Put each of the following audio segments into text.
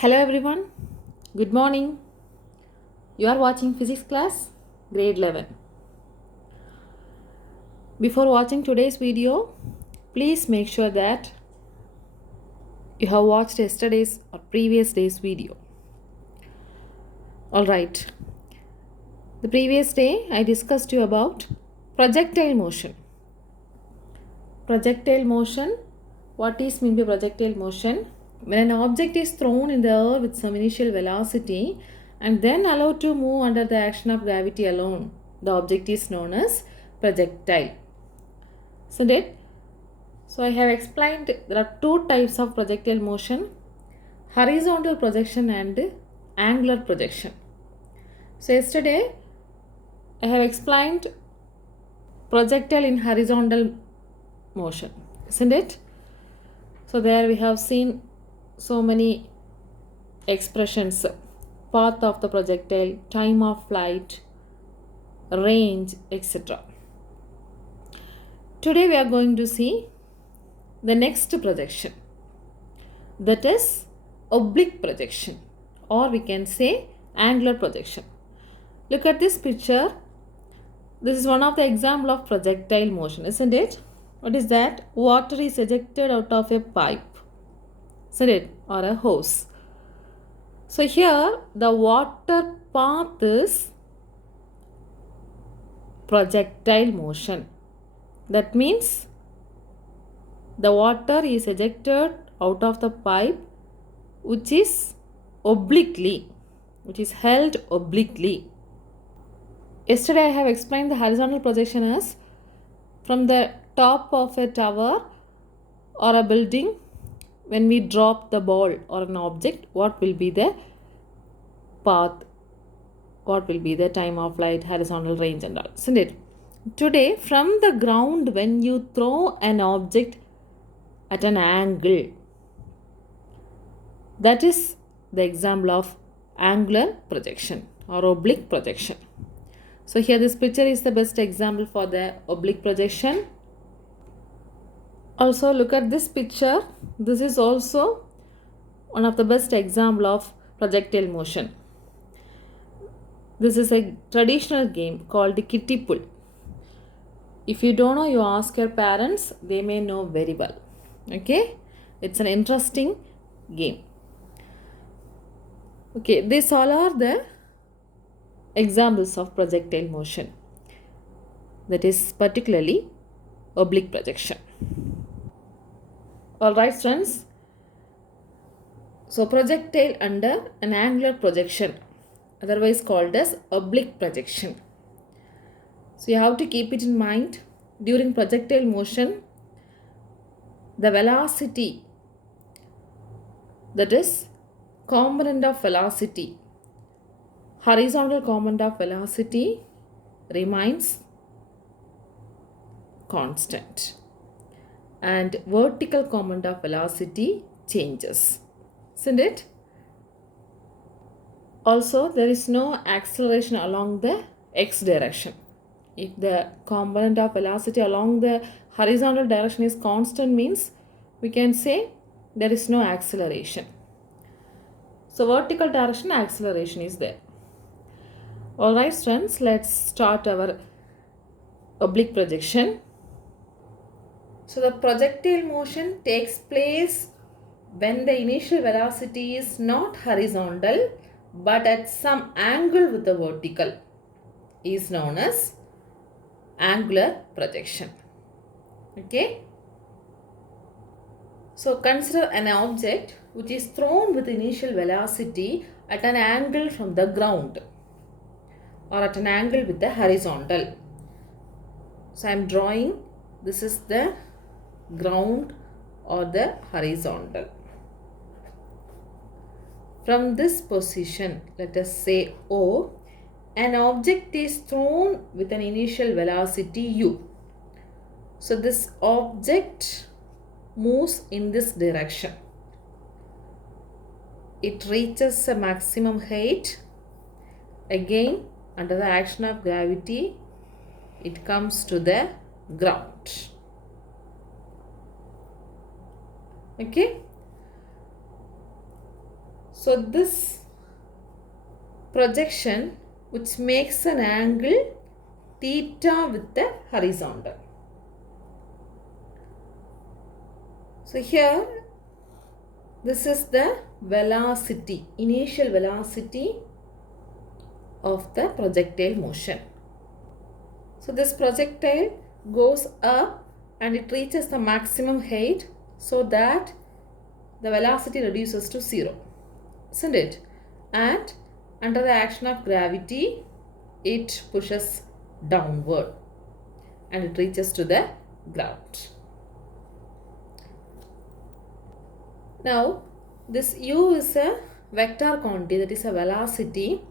Hello everyone, good morning. You are watching physics class, grade 11. Before watching today's video, please make sure that you have watched yesterday's or previous day's video. Alright, the previous day I discussed you about projectile motion. Projectile motion, what is meant by projectile motion? When an object is thrown in the air with some initial velocity and then allowed to move under the action of gravity alone, the object is known as projectile. Isn't it? So I have explained there are two types of projectile motion: horizontal projection and angular projection. So yesterday I have explained projectile in horizontal motion, isn't it? So there we have seen so many expressions: path of the projectile, time of flight, range, etc. Today we are going to see the next projection, that is oblique projection, or we can say angular projection. Look at this picture. This is one of the example of projectile motion, isn't it? What is that? Water is ejected out of a pipe, isn't it? Or a hose. So here the water path is projectile motion. That means the water is ejected out of the pipe which is obliquely, which is held obliquely. Yesterday I have explained the horizontal projection as from the top of a tower or a building. When we drop the ball or an object, what will be the path, what will be the time of flight, horizontal range and all, isn't it? Today, from the ground, when you throw an object at an angle, that is the example of angular projection or oblique projection. So here this picture is the best example for the oblique projection. Also look at this picture. This is also one of the best example of projectile motion. This is a traditional game called kitty pull. If you don't know, you ask your parents, they may know very well. Okay, it's an interesting game. Okay, these all are the examples of projectile motion, that is particularly oblique projection. Alright friends, so projectile under an angular projection, otherwise called as oblique projection. So you have to keep it in mind. During projectile motion, the velocity, that is component of velocity, horizontal component of velocity remains constant and vertical component of velocity changes, isn't it? Also, there is no acceleration along the x direction. If the component of velocity along the horizontal direction is constant, means we can say there is no acceleration. So vertical direction acceleration is there. Alright friends, let's start our oblique projection. So the projectile motion takes place when the initial velocity is not horizontal but at some angle with the vertical, is known as angular projection. Okay. So consider an object which is thrown with initial velocity at an angle from the ground or at an angle with the horizontal. So I am drawing, this is the ground or the horizontal. From this position, let us say O, an object is thrown with an initial velocity u. So this object moves in this direction. It reaches a maximum height. Again, under the action of gravity, it comes to the ground. Okay. So this projection which makes an angle theta with the horizontal. So here this is the velocity, initial velocity of the projectile motion. So this projectile goes up and it reaches the maximum height so that the velocity reduces to 0, isn't it? And under the action of gravity it pushes downward and it reaches to the ground. Now this u is a vector quantity, that is a velocity.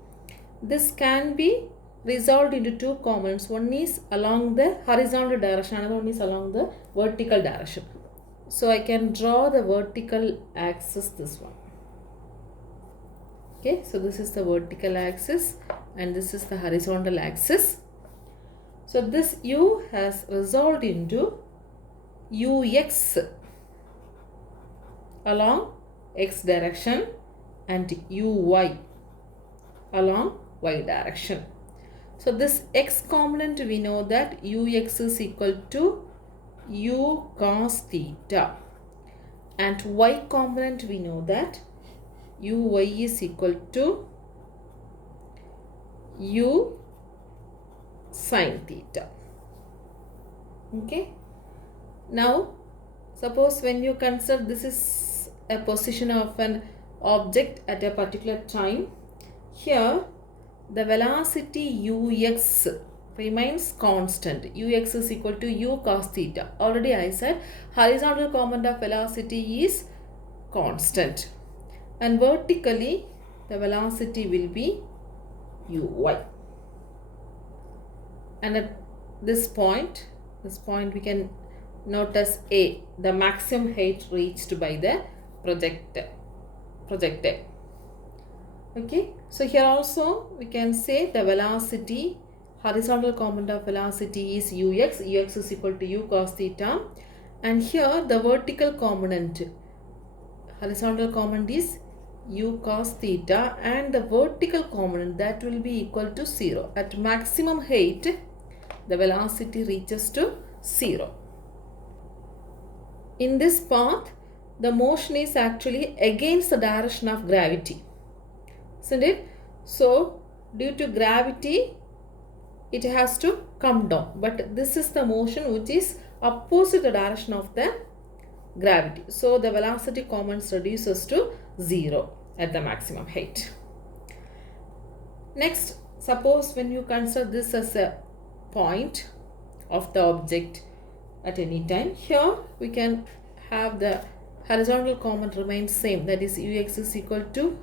This can be resolved into two components. One is along the horizontal direction, another one is along the vertical direction. So I can draw the vertical axis, this one. Okay, so this is the vertical axis and this is the horizontal axis. So this u has resolved into ux along x direction and uy along y direction. So this x component, we know that ux is equal to u cos theta, and y component we know that uy is equal to u sin theta. Okay, now suppose when you consider this is a position of an object at a particular time, here the velocity ux remains constant. Ux is equal to u cos theta. Already I said horizontal component of velocity is constant and vertically the velocity will be uy. And at this point we can note as A, the maximum height reached by the projectile. Okay, so here also we can say the velocity, horizontal component of velocity is ux. Ux is equal to u cos theta, and here the vertical component, horizontal component is u cos theta, and the vertical component, that will be equal to 0. At maximum height the velocity reaches to 0. In this path the motion is actually against the direction of gravity, isn't it? So due to gravity it has to come down, but this is the motion which is opposite the direction of the gravity. So the velocity component reduces to 0 at the maximum height. Next, suppose when you consider this as a point of the object at any time, here we can have the horizontal component remains same, that is ux is equal to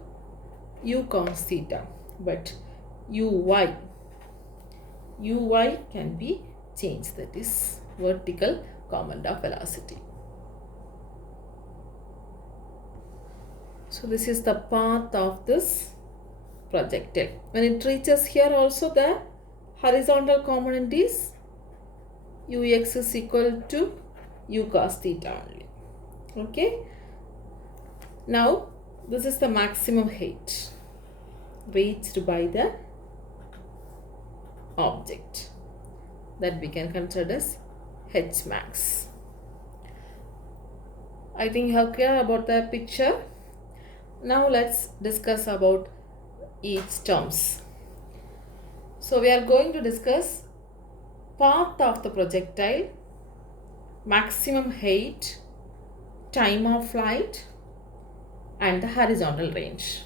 u cos theta, but uy can be changed, that is vertical component of velocity. So this is the path of this projectile. When it reaches here also the horizontal component is ux is equal to u cos theta only. Okay, now this is the maximum height reached by the object, that we can consider as h max. I think you have clear about the picture. Now let's discuss about each terms. So we are going to discuss path of the projectile, maximum height, time of flight, and the horizontal range.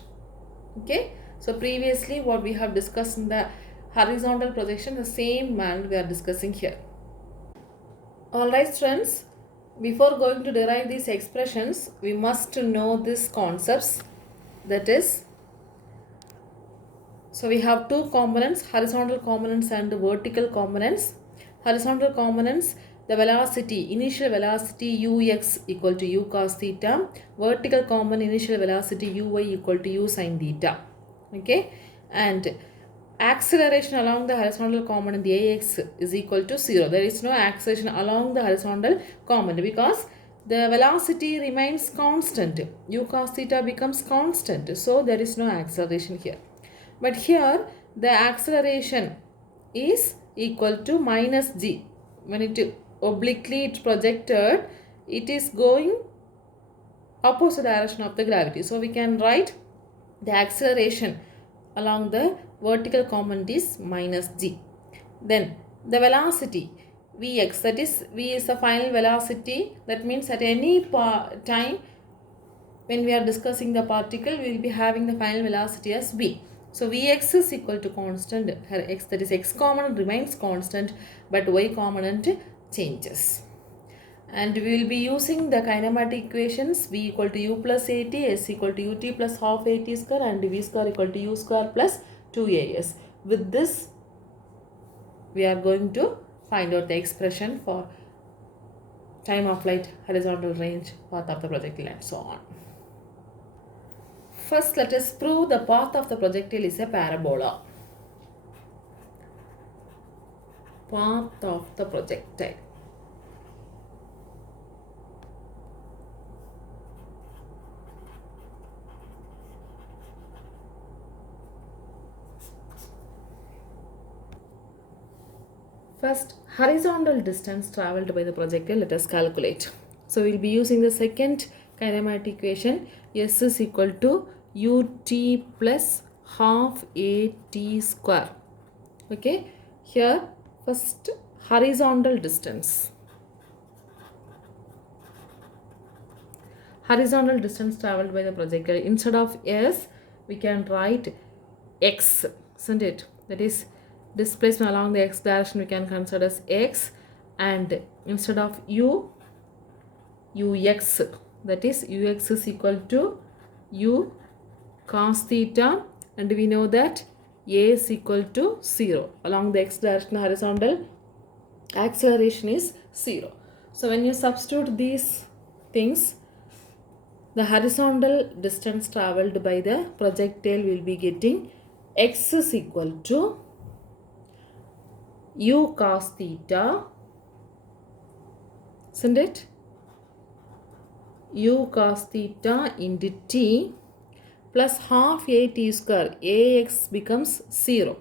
Okay, so previously what we have discussed in the horizontal projection, the same manner we are discussing here. Alright friends, before going to derive these expressions we must know these concepts, that is, so we have two components, horizontal components and vertical components. Horizontal components, the velocity, initial velocity ux equal to u cos theta, vertical component initial velocity uy equal to u sin theta. Okay, and acceleration along the horizontal component ax is equal to 0. There is no acceleration along the horizontal component because the velocity remains constant. U cos theta becomes constant. So there is no acceleration here. But here the acceleration is equal to minus g. When it obliquely it's projected, it is going opposite direction of the gravity. So we can write the acceleration along the vertical component is minus g. Then the velocity Vx, that is V is the final velocity. That means at any time when we are discussing the particle, we will be having the final velocity as v. So Vx is equal to constant, x, that is x component remains constant, but y component changes. And we will be using the kinematic equations v equal to u plus at, s equal to ut plus half at square, and v square equal to u square plus 2as. With this, we are going to find out the expression for time of flight, horizontal range, path of the projectile, and so on. First, let us prove the path of the projectile is a parabola. Path of the projectile. First, horizontal distance traveled by the projectile, let us calculate. So we will be using the second kinematic equation. S is equal to ut plus half at square. Okay, here first horizontal distance. Horizontal distance traveled by the projectile. Instead of S, we can write x, isn't it? That is displacement along the x direction we can consider as x, and instead of u, ux, that is ux is equal to u cos theta, and we know that a is equal to 0. Along the x direction horizontal acceleration is 0. So when you substitute these things, the horizontal distance traveled by the projectile will be getting x is equal to u cos theta, isn't it? U cos theta into t plus half a t square. Ax becomes 0,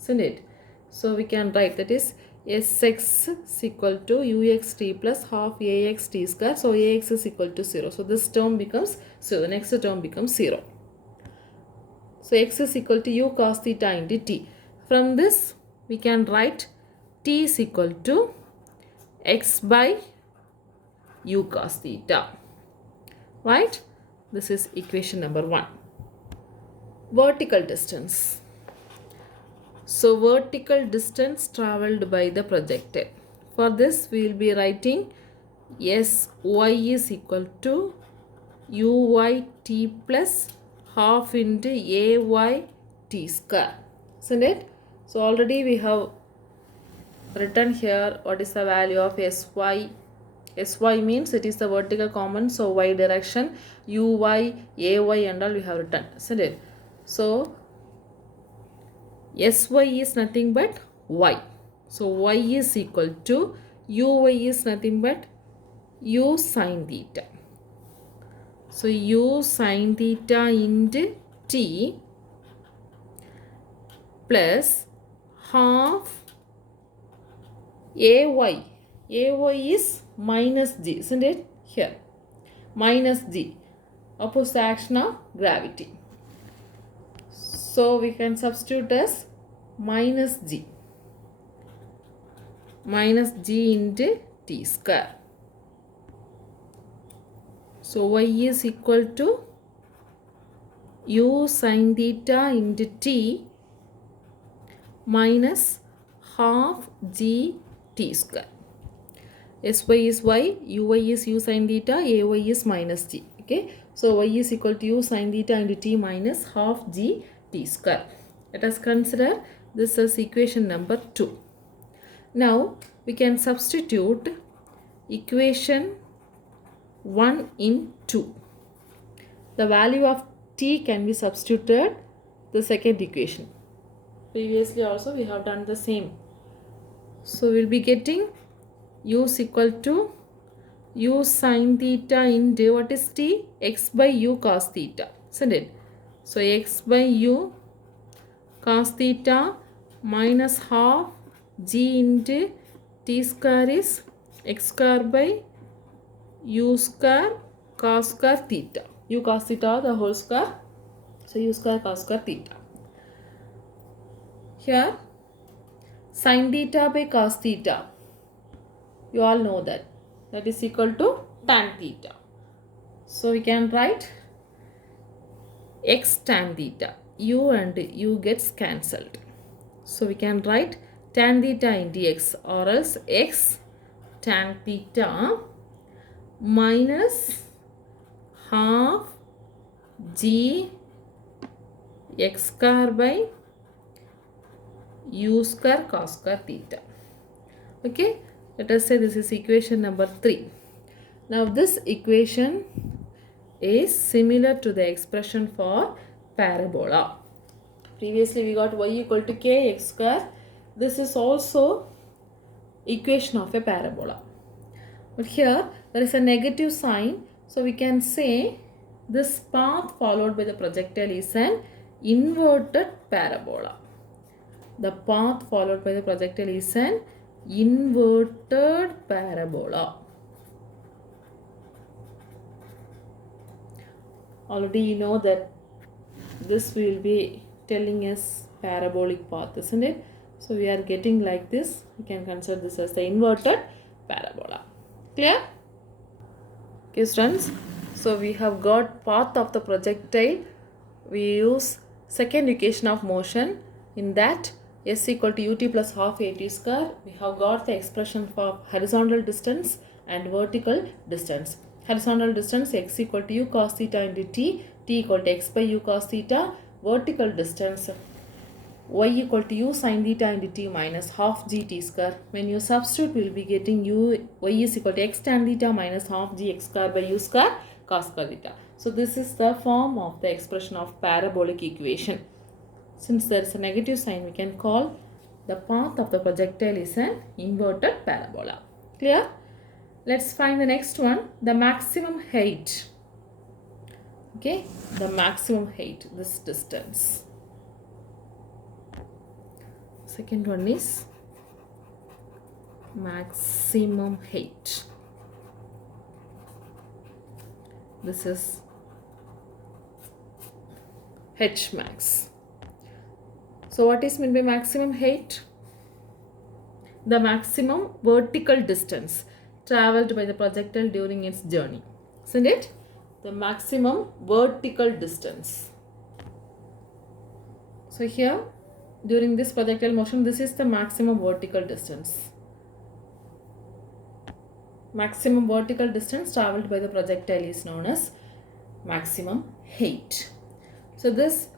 isn't it? So we can write that is Sx is equal to uxt plus half ax t square. So ax is equal to 0. So this term becomes 0. The next term becomes 0. So x is equal to u cos theta into t. From this, we can write t is equal to x by u cos theta. Right? This is equation number 1. Vertical distance. So vertical distance traveled by the projectile. For this, we will be writing Sy is equal to uyt plus half into ayt square, isn't it? So already we have written here what is the value of Sy. Sy means it is the vertical component, so y direction, uy, ay and all we have written, isn't it? So Sy is nothing but y. So y is equal to uy is nothing but u sin theta. So u sin theta into t plus half ay. Ay is minus g, isn't it? Here minus g, opposite action of gravity. So we can substitute as minus g into t square. So y is equal to u sin theta into t minus half g t square. Sy is y, uy is u sin theta, ay is minus g. Okay, so y is equal to u sin theta into t minus half g t square. Let us consider this as equation number 2. Now we can substitute equation 1 in 2. The value of t can be substituted the second equation. Previously also we have done the same. So we will be getting u is equal to u sine theta into what is t? X by u cos theta, isn't it? So x by u cos theta minus half g into t square is x square by u square cos square theta. U cos theta the whole square. So u square cos square theta. Here sin theta by cos theta. You all know that. That is equal to tan theta. So we can write x tan theta. U and u gets cancelled. So we can write tan theta into x, or else x tan theta minus half g x square by u square cos square theta. Okay, let us say this is equation number 3. Now this equation is similar to the expression for parabola. Previously we got y equal to k x square. This is also equation of a parabola. But here there is a negative sign. So we can say this path followed by the projectile is an inverted parabola. The path followed by the projectile is an inverted parabola. Already you know that this will be telling us parabolic path, isn't it? So we are getting like this. We can consider this as the inverted parabola. Clear? Okay students, so we have got path of the projectile. We use second equation of motion. In that s equal to ut plus half at square. We have got the expression for horizontal distance and vertical distance. Horizontal distance x equal to u cos theta into t equal to x by u cos theta. Vertical distance y equal to u sin theta into t minus half gt square. When you substitute, we will be getting y is equal to x tan theta minus half g x square by u square cos square theta. So this is the form of the expression of parabolic equation. Since there is a negative sign, we can call the path of the projectile is an inverted parabola. Clear? Let's find the next one, the maximum height. Okay, the maximum height, this distance. Second one is maximum height. This is h max. So what is meant by maximum height? The maximum vertical distance traveled by the projectile during its journey. Isn't it? The maximum vertical distance. So here, during this projectile motion, this is the maximum vertical distance. Maximum vertical distance traveled by the projectile is known as maximum height. So this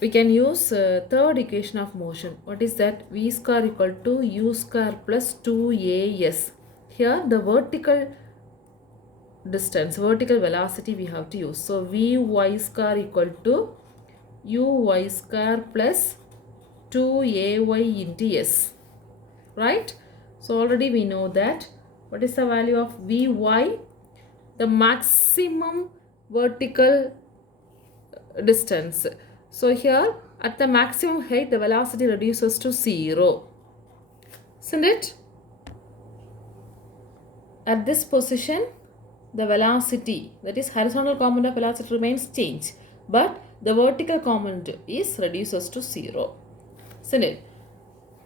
we can use third equation of motion. What is that? V square equal to u square plus 2as. Here the vertical distance, vertical velocity we have to use. So vy square equal to uy square plus 2ay into s. Right? So already we know that. What is the value of vy? The maximum vertical distance. So here at the maximum height, the velocity reduces to 0. Isn't it? At this position, the velocity, that is horizontal component of velocity, remains change, but the vertical component is reduces to 0. Isn't it?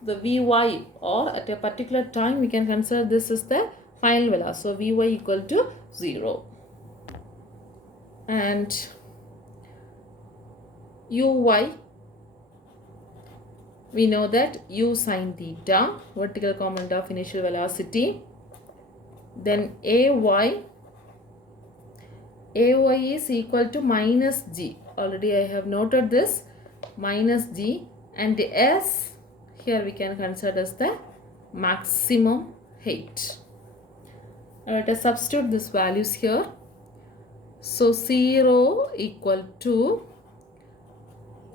The Vy, or at a particular time we can consider this is the final velocity. So Vy equal to 0. And Uy, we know that u sin theta, vertical component of initial velocity. Then Ay is equal to minus g. Already I have noted this, minus g, and s here we can consider as the maximum height. Now let us substitute these values here. So 0 equal to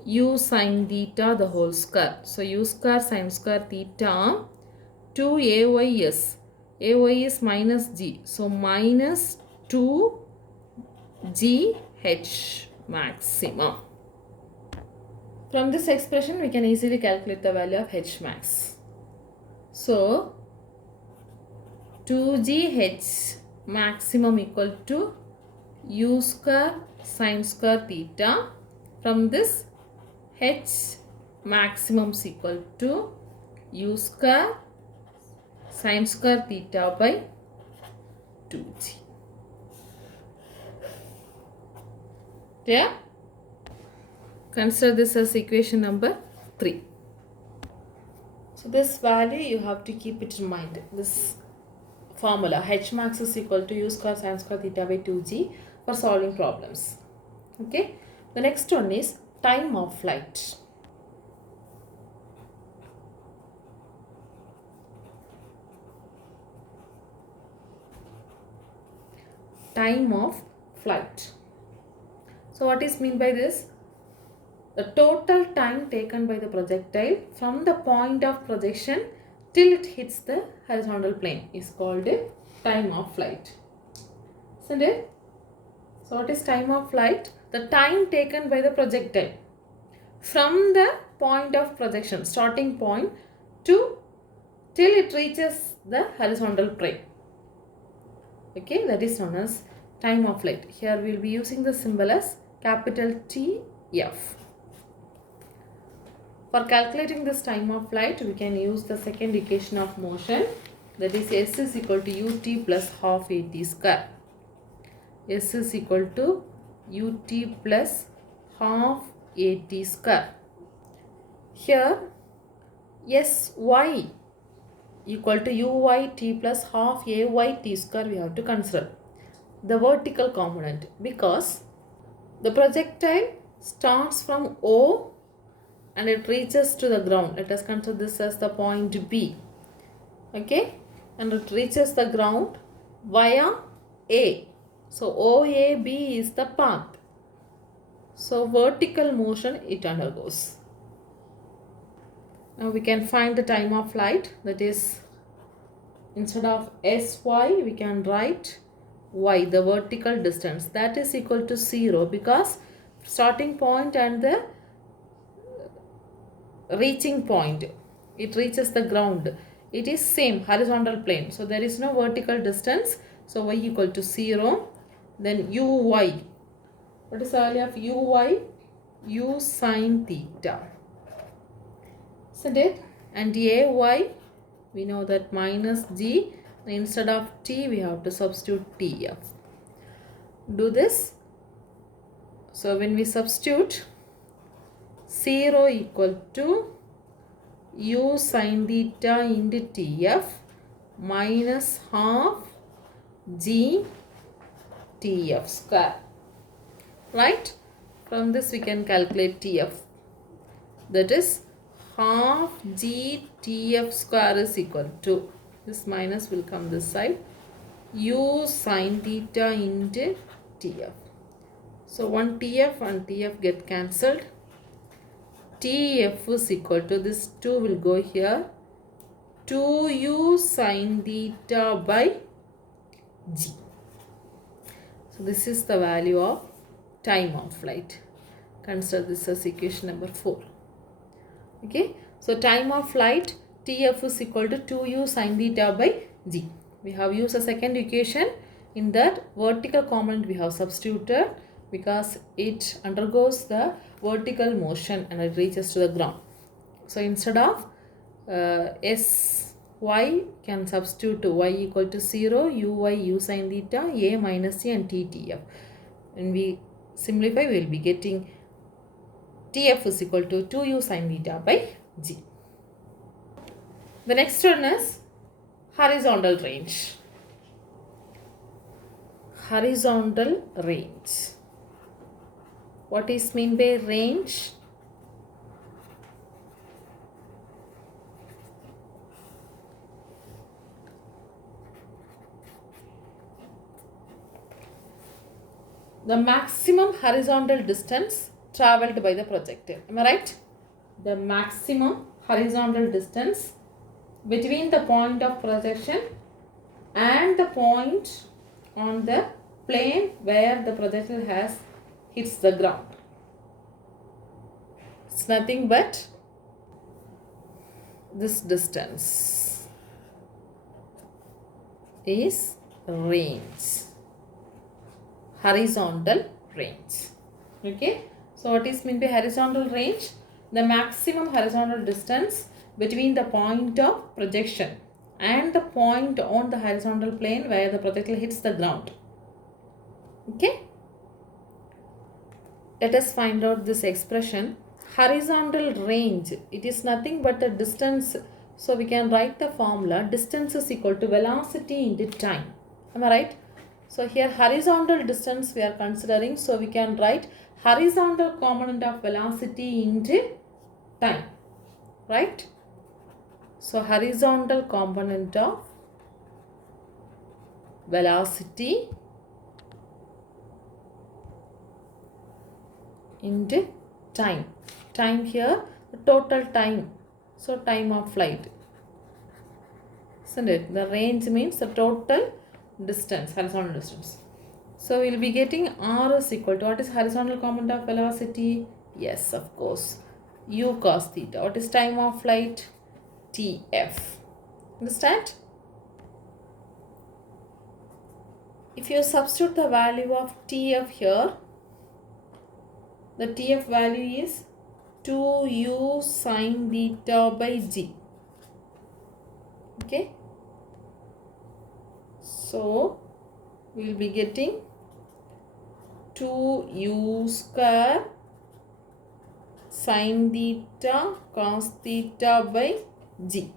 u sin theta the whole square. So u square sin square theta 2ays. AY is minus G. So minus 2GH maximum. From this expression, we can easily calculate the value of H max. So 2GH maximum equal to U square sine square theta. From this, H maximum is equal to U square sine square theta by 2G. Yeah? Consider this as equation number 3. So this value you have to keep it in mind. This formula H max is equal to U square sine square theta by 2G for solving problems. Okay. The next one is time of flight. Time of flight. So what is mean by this? The total time taken by the projectile from the point of projection till it hits the horizontal plane is called time of flight. Isn't it? So what is time of flight? The time taken by the projectile from the point of projection, starting point, to till it reaches the horizontal plane. Okay, that is known as time of flight. Here we will be using the symbol as capital TF. For calculating this time of flight, we can use the second equation of motion, that is S is equal to ut plus half at square. S is equal to ut plus half at square. Here Sy equal to uyt plus half ayt square we have to consider the vertical component, because the projectile starts from O and it reaches to the ground. Let us consider this as the point B. Okay, and it reaches the ground via A. So OAB is the path. So vertical motion it undergoes. Now we can find the time of flight, that is, instead of Sy we can write y, the vertical distance, that is equal to 0, because starting point and the reaching point, it reaches the ground, it is same horizontal plane, so there is no vertical distance. So y equal to 0. Then uy, what is the value of uy? U sine theta, isn't it? And ay, we know that minus g, instead of t we have to substitute tf. Do this. So when we substitute, 0 equal to u sine theta into tf minus half g tf square, right? From this we can calculate tf, that is half g tf square is equal to, this minus will come this side, u sine theta into tf. So one tf and tf get cancelled. Tf is equal to, this 2 will go here, 2u sine theta by g. So this is the value of time of flight. Consider this as equation number 4. Okay, so time of flight Tf is equal to 2u sine theta by g. We have used a second equation. In that, vertical component we have substituted because it undergoes the vertical motion and it reaches to the ground. So instead of Sy, can substitute to y equal to 0, uy u sine theta, a minus c and ttf. When we simplify, we will be getting Tf is equal to 2u sine theta by g. The next one is horizontal range. Horizontal range. What is meant by range? The maximum horizontal distance travelled by the projectile. Am I right? The maximum horizontal distance between the point of projection and the point on the plane where the projectile has hits the ground. It's nothing but this distance is range, horizontal range. Okay, so what is meant by horizontal range? The maximum horizontal distance between the point of projection and the point on the horizontal plane where the projectile hits the ground. Okay, let us find out this expression. Horizontal range, it is nothing but the distance. So we can write the formula, distance is equal to velocity into time. Am I right? So here horizontal distance we are considering. So we can write horizontal component of velocity into time. Right? So horizontal component of velocity into time. Time here, the total time. So time of flight. Isn't it? The range means the total distance, horizontal distance. So we will be getting R is equal to, what is horizontal component of velocity? Yes, of course, u cos theta. What is time of flight? Tf. Understand? If you substitute the value of Tf here, the Tf value is 2u sin theta by g. Okay. So we will be getting 2u square sin theta cos theta by g.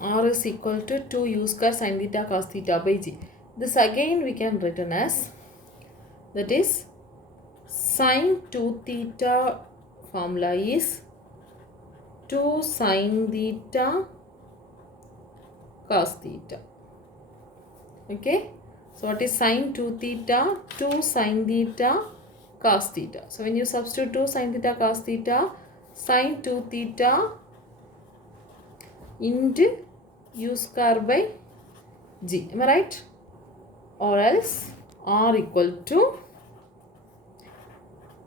R is equal to 2u square sin theta cos theta by g. This again we can written as, that is sin 2 theta formula is 2 sin theta cos theta. Okay. So what is sin 2 theta? 2 sin theta cos theta. So when you substitute 2 sin theta cos theta, sin 2 theta into u square by g. Am I right? Or else R equal to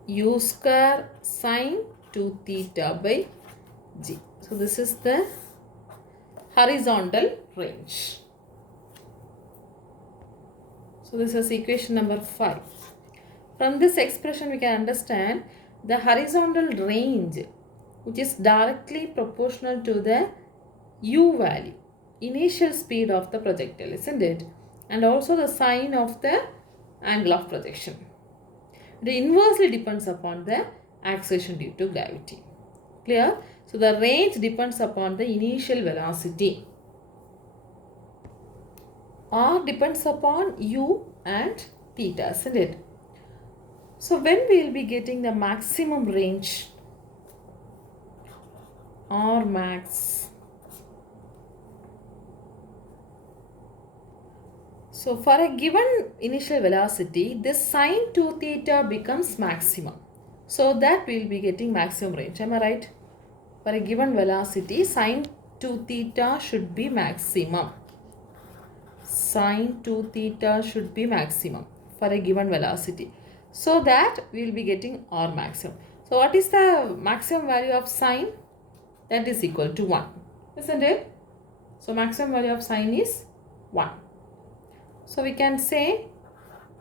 u square sin 2 theta by g. So this is the horizontal range. So this is equation number 5. From this expression we can understand the horizontal range, which is directly proportional to the u value, initial speed of the projectile, isn't it? And also the sign of the angle of projection. It inversely depends upon the acceleration due to gravity. Clear? So the range depends upon the initial velocity. R depends upon u and theta, isn't it? So when we will be getting the maximum range, R max. So for a given initial velocity, this sin 2 theta becomes maximum. So that we will be getting maximum range. Am I right? For a given velocity, sin 2 theta should be maximum. Sin 2 theta should be maximum for a given velocity. So that we will be getting R maximum. So what is the maximum value of sine? That is equal to 1. Isn't it? So maximum value of sine is 1. So we can say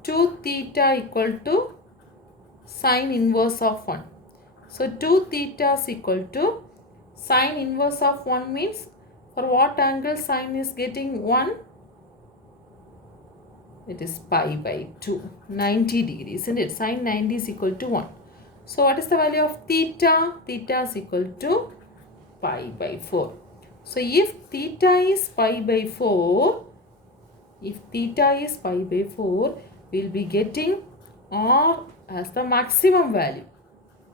2 theta equal to sine inverse of 1. So 2 theta is equal to sine inverse of 1 means for what angle sine is getting 1? It is pi by 2, 90 degrees, isn't it? Sine 90 is equal to 1. So what is the value of theta? Theta is equal to pi by 4. So if theta is pi by 4, we will be getting R as the maximum value.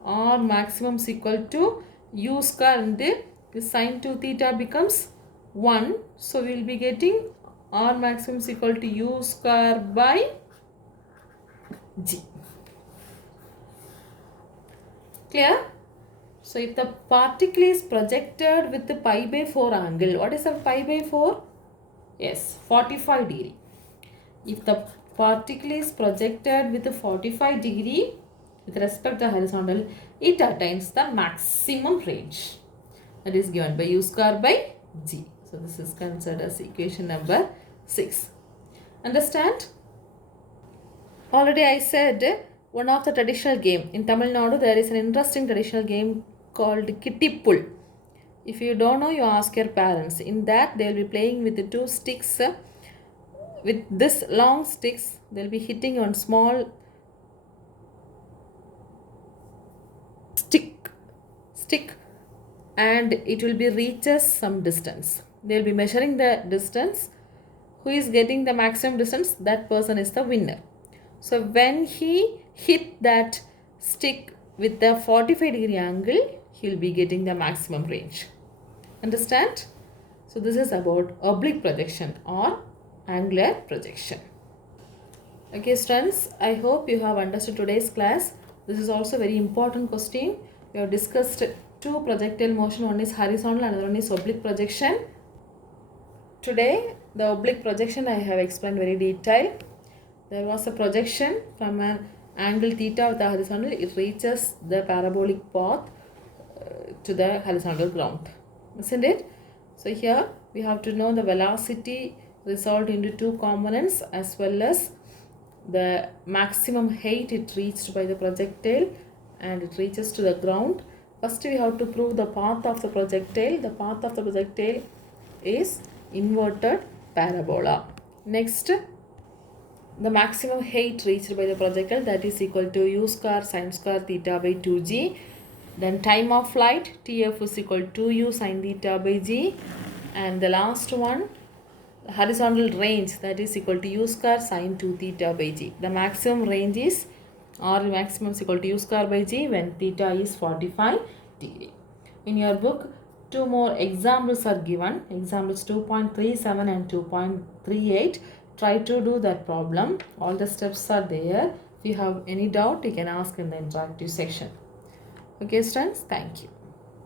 R maximum is equal to u square, and the sine 2 theta becomes 1. So we will be getting R maximum is equal to u square by g. Clear? So if the particle is projected with the pi by 4 angle, what is the pi by 4? Yes, 45 degree. If the particle is projected with a 45 degree with respect to horizontal, it attains the maximum range. That is given by u square by g. So this is considered as equation number 6. Understand? Already I said one of the traditional game in Tamil Nadu, there is an interesting traditional game called Kitty Pull. If you don't know, you ask your parents. In that, they will be playing with the two sticks. With this long sticks, they will be hitting on small stick, and it will be reaches some distance. They will be measuring the distance. Who is getting the maximum distance, that person is the winner. So when he hit that stick with the 45-degree angle, he will be getting the maximum range. Understand? So this is about oblique projection or angular projection. Okay students, I hope you have understood today's class. This is also very important question. We have discussed two projectile motion. One is horizontal and another one is oblique projection. Today the oblique projection I have explained very detailed. There was a projection from an angle theta with the horizontal. It reaches the parabolic path to the horizontal ground. Isn't it? So here we have to know the velocity resolved into two components as well as the maximum height it reached by the projectile and it reaches to the ground. First we have to prove the path of the projectile. The path of the projectile is inverted parabola. Next, the maximum height reached by the projectile, that is equal to u square sine square theta by 2g. Then time of flight, Tf is equal to u sine theta by g. And the last one, horizontal range, that is equal to u square sine 2 theta by g. The maximum range is, or maximum is equal to u square by g when theta is 45 degree. In your book, two more examples are given. Examples 2.37 and 2.38. Try to do that problem. All the steps are there. If you have any doubt, you can ask in the interactive section. Okay, students, thank you.